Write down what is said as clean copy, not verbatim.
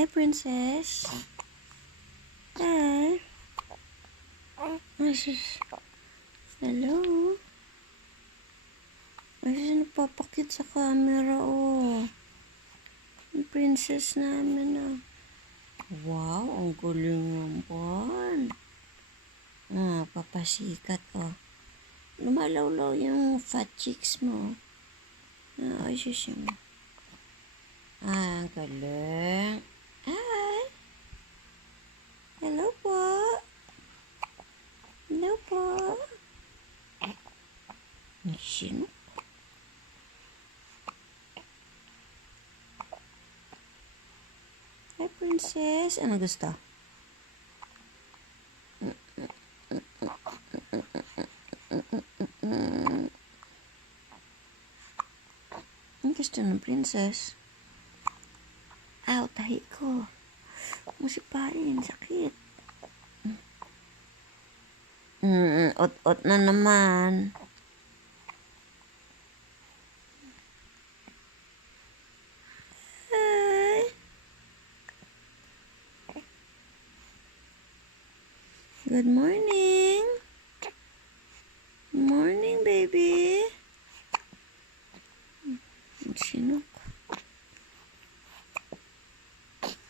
Hi, princess. Hi. Ay, sus. Hello. Ay, sus, nagpapakit sa camera, oh. Yung princess namin, oh. Wow, ang galing naman. Papasikat, oh. Lumalawlaw yung fat cheeks mo. Ay, sus yun. Ang galing. Hi. Hello po. Hello po. Sino? Hi, princess. Ano gusto? Ang gusto ng princess? Aw, tahi ko. Musipain, sakit. Ot-ot na naman. Hi. Good morning.